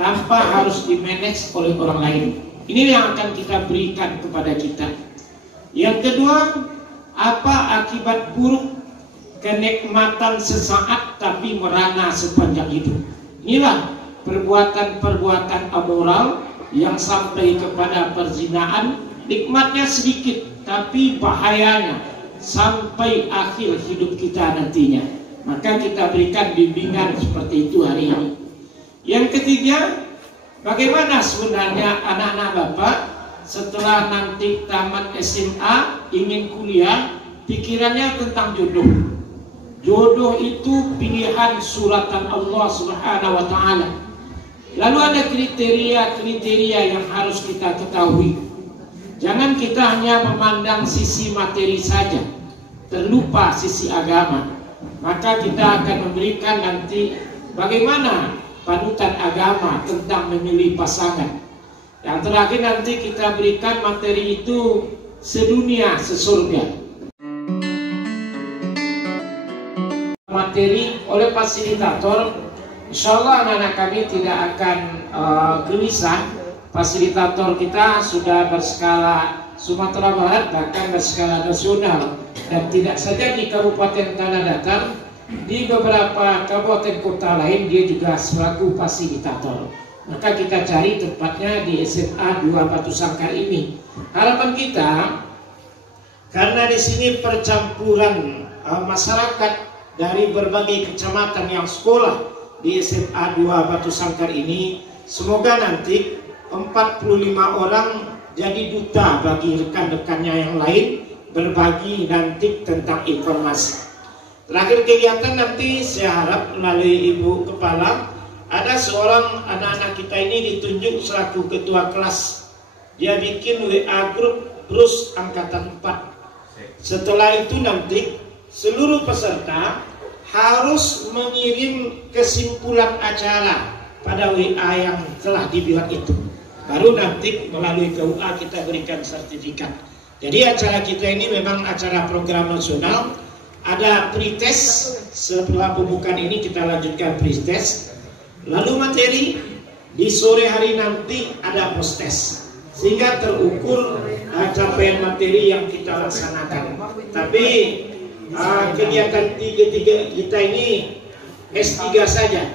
tanpa harus dimanage oleh orang lain. Ini yang akan kita berikan kepada kita. Yang kedua, apa akibat buruk kenikmatan sesaat tapi merana sepanjang hidup? Inilah perbuatan-perbuatan amoral yang sampai kepada perzinahan. Nikmatnya sedikit tapi bahayanya sampai akhir hidup kita nantinya. Maka kita berikan bimbingan seperti itu hari ini. Yang ketiga, bagaimana sebenarnya anak-anak Bapak setelah nanti tamat SMA ingin kuliah, pikirannya tentang jodoh. Jodoh itu pilihan suratan Allah Subhanahu wa taala. Lalu ada kriteria-kriteria yang harus kita ketahui. Jangan kita hanya memandang sisi materi saja, terlupa sisi agama. Maka kita akan memberikan nanti bagaimana panutan agama tentang memilih pasangan. Yang terakhir nanti kita berikan materi itu sedunia sesurga. Materi oleh fasilitator, insya Allah anak-anak kami tidak akan gelisah. Fasilitator kita sudah berskala Sumatera Barat, bahkan berskala nasional, dan tidak saja di Kabupaten Tanah Datar, di beberapa kabupaten kota lain dia juga selaku fasilitator. Maka kita cari tempatnya di SMA 2 Batu Sangkar ini. Harapan kita, karena di sini percampuran masyarakat dari berbagai kecamatan yang sekolah di SMA 2 Batu Sangkar ini, semoga nanti 45 orang jadi duta bagi rekan-rekannya yang lain, berbagi nanti tentang informasi. Terakhir kegiatan nanti saya harap melalui Ibu Kepala, ada seorang anak-anak kita ini ditunjuk selaku ketua kelas. Dia bikin WA grup Brus Angkatan 4. Setelah itu nanti seluruh peserta harus mengirim kesimpulan acara pada WA yang telah dibuat itu. Baru nanti melalui KUA kita berikan sertifikat. Jadi acara kita ini memang acara program nasional. Ada pretest, setelah pembukaan ini kita lanjutkan pretest. Lalu materi, di sore hari nanti ada post-test. Sehingga terukur capaian materi yang kita laksanakan. Tapi kegiatan tiga kita ini S3 saja.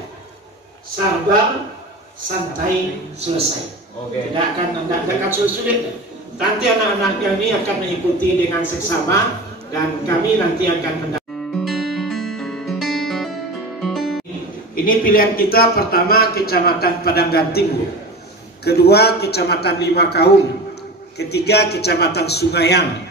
Sabar, santai, selesai. Tidak akan sulit. Nanti anak-anak kami akan mengikuti dengan seksama dan kami nanti akan mendapat. Ini pilihan kita: pertama Kecamatan Padangganting, kedua Kecamatan Lima Kaum, ketiga Kecamatan Sungayang,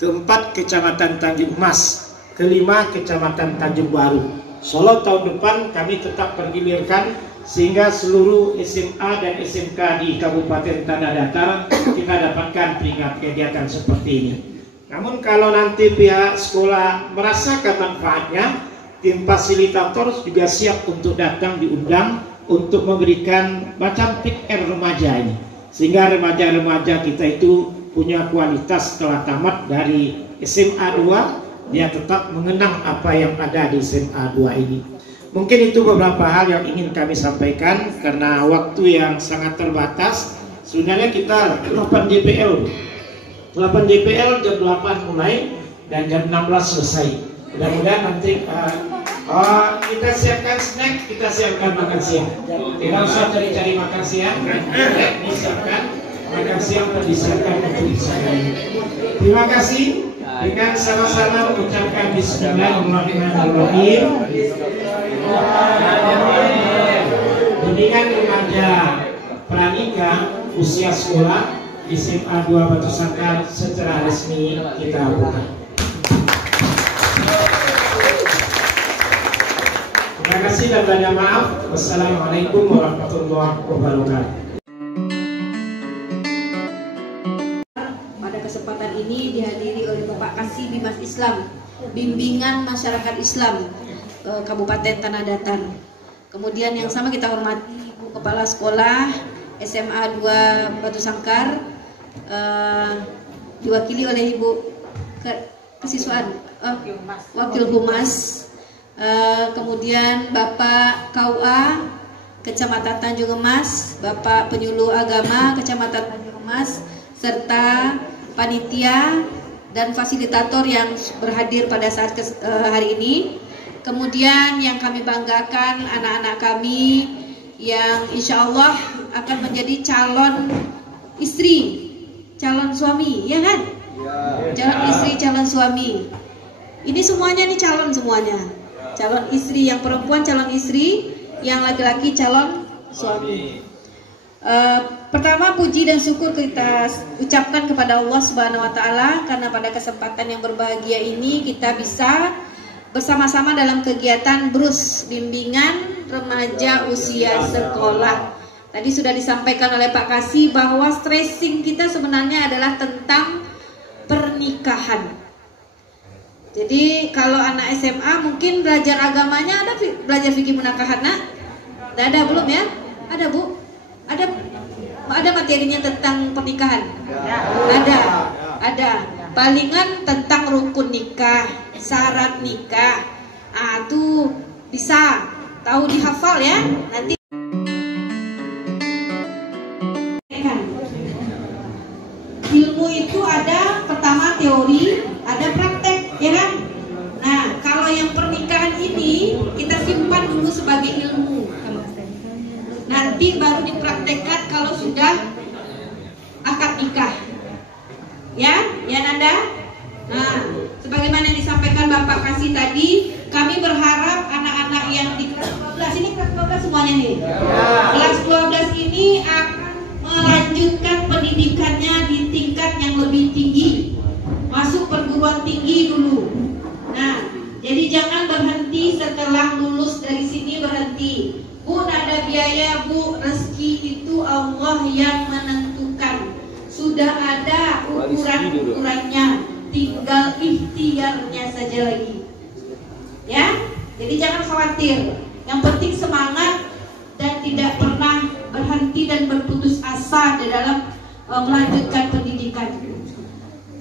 keempat Kecamatan Tanjung Mas, kelima Kecamatan Tanjung Baru. Solo tahun depan kami tetap pergilirkan sehingga seluruh SMA dan SMK di Kabupaten Tanah Datar kita dapatkan peringkat kegiatan seperti ini. Namun kalau nanti pihak sekolah merasakan manfaatnya, tim fasilitator juga siap untuk datang diundang untuk memberikan macam pick and remaja ini, sehingga remaja-remaja kita itu punya kualitas setelah tamat dari SMA 2, dia tetap mengenang apa yang ada di SMA 2 ini. Mungkin itu beberapa hal yang ingin kami sampaikan karena waktu yang sangat terbatas. Sebenarnya kita 8 DPL jam 8 mulai dan jam 16 selesai. Mudah-mudahan nanti kita siapkan snack, kita siapkan makan siang. Tidak usah cari-cari makan siang, disiapkan makan siang dan disiapkan untuk disediakan. Terima kasih. Dengan sama-sama mengucapkan Bismillahirrahmanirrahim. Bimbingan remaja pranikah usia sekolah di SMA 2 Batu Sangkar secara resmi kita buka. Terima kasih dan banyak maaf. Wassalamualaikum warahmatullahi wabarakatuh. Pada kesempatan ini dihadiri oleh Bapak Kasih Bimas Islam, Bimbingan Masyarakat Islam Kabupaten Tanah Datar. Kemudian yang sama kita hormati Ibu Kepala Sekolah SMA 2 Batu Sangkar, diwakili oleh Ibu Kesiswaan Wakil Humas, kemudian Bapak KUA Kecamatan Tanjung Emas, Bapak Penyuluh Agama Kecamatan Tanjung Emas, serta panitia dan fasilitator yang berhadir pada saat hari ini. Kemudian yang kami banggakan anak-anak kami yang insya Allah akan menjadi calon istri, calon suami, ya kan? Calon istri, calon suami. Ini semuanya nih calon semuanya. Calon istri yang perempuan calon istri, yang laki-laki calon suami. Pertama puji dan syukur kita ucapkan kepada Allah Subhanahu wa taala karena pada kesempatan yang berbahagia ini kita bisa bersama-sama dalam kegiatan BRUS, bimbingan remaja usia sekolah. Tadi sudah disampaikan oleh Pak Kasih bahwa stressing kita sebenarnya adalah tentang pernikahan. Jadi kalau anak SMA mungkin belajar agamanya ada belajar fikih munakahat, nak? Ada belum ya? Ada Bu? Ada materinya tentang pernikahan? Ada. Palingan tentang rukun nikah, syarat nikah. Tuh bisa tahu dihafal ya. Nanti ilmu itu ada pertama teori, ada praktek, ya kan? Nah, kalau yang pernikahan ini kita simpan dulu sebagai ilmu. Nanti baru dipraktekkan kalau sudah akad nikah. Ya Nanda? Nah, sebagaimana yang disampaikan Bapak Kasih tadi, kami berharap anak-anak yang di kelas 12, ini kelas 12 semuanya nih. Kelas 12 ini akan melanjutkan pendidikannya di tingkat yang lebih tinggi, masuk perguruan tinggi dulu. Nah, jadi jangan berhenti setelah lulus dari sini berhenti. Bu, ada biaya Bu, rezeki itu Allah yang menentukan. Sudah ada ukuran-ukurannya, tinggal ikhtiarnya saja lagi. Ya, jadi jangan khawatir. Yang penting semangat dan tidak pernah berhenti dan berputus asa di dalam melanjutkan pendidikan.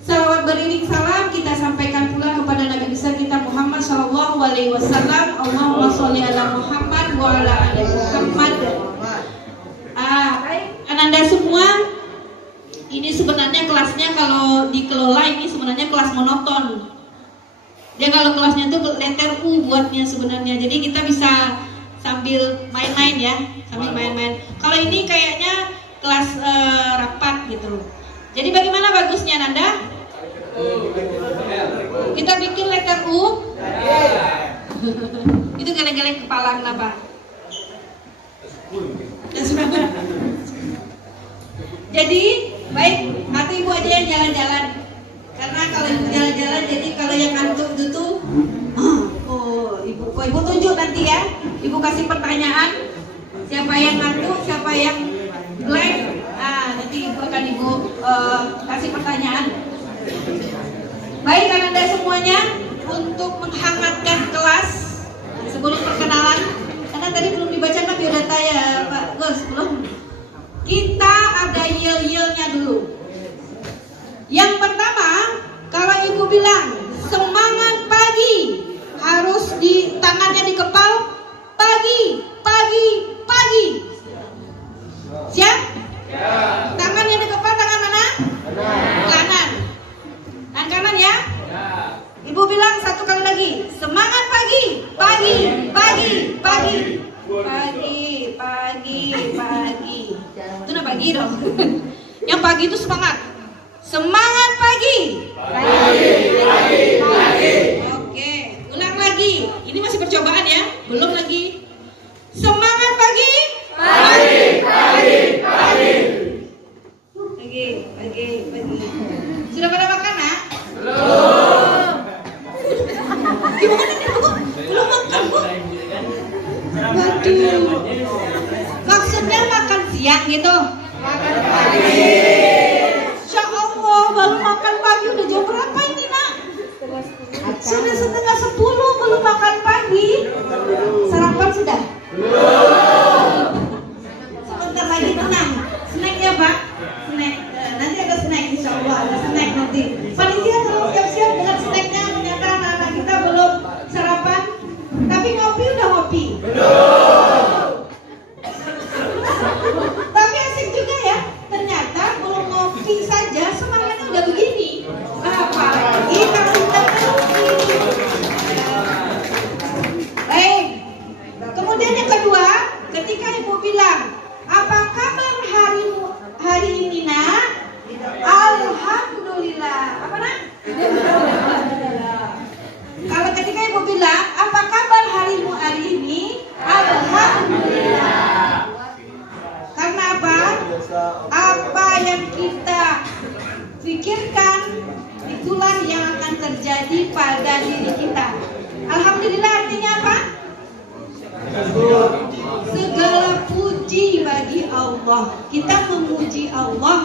Salawat beriring salam kita sampaikan pula kepada Nabi besar kita Muhammad Shallallahu Alaihi Wasallam. Allahumma sholli ala Muhammad wa ala ali Muhammad. Ananda semua, ini sebenarnya kelasnya kalau dikelola ini sebenarnya kelas monoton. Dia kalau kelasnya tuh letter U buatnya sebenarnya. Jadi kita bisa sambil main-main ya, sambil main-main. Kalau ini kayaknya kelas rapat gitu. Jadi bagaimana bagusnya Nanda? Kita bikin letter U. Itu geleng-geleng kepala kenapa? Jadi baik, atau ibu aja yang jalan-jalan. Karena kalau ibu jalan-jalan, jadi kalau yang ngantuk itu ibu tunjuk nanti ya. Ibu kasih pertanyaan. Siapa yang ngantuk, siapa yang blank. Nanti ibu akan kasih pertanyaan. Baik Anda semuanya, untuk menghangatkan kelas sebelum perkenalan, karena tadi belum dibaca kan biodata ya Pak Gus, belum. Kita ada yel-yelnya dulu. Yang pertama, kalau ibu bilang semangat pagi, harus di tangannya di kepal, pagi. Siap? Ya. Tangannya di kepal, tangan mana? Kanan. Tangan kanan ya? Ya. Ibu bilang satu kali lagi, semangat pagi. Itu pagi dong. Yang pagi itu semangat. Semangat pagi. Oke, ulang lagi. Ini masih percobaan ya, belum lagi. Semangat pagi. Pagi. Sudah pada makan, nak? Belum. Gimana nih, Bu? Belum makan, Bu? Waduh. Maksudnya makan siang gitu? Makan pagi. Insya Allah, baru makan pagi. Udah jam berapa ini, nak? Sudah 9:30, belum makan pagi. Sarapan sudah? Belum. Sebentar lagi tenang. Snack ya, Pak? Snack. Nanti ada snack, insya Allah ada snack nanti. Panitia tolong siap-siap dengan snacknya. Ternyata anak-anak kita belum sarapan. Tapi ngopi udah ngopi? Belum. pikirkan, itulah yang akan terjadi pada diri kita. Alhamdulillah artinya apa? Segala puji bagi Allah. Kita memuji Allah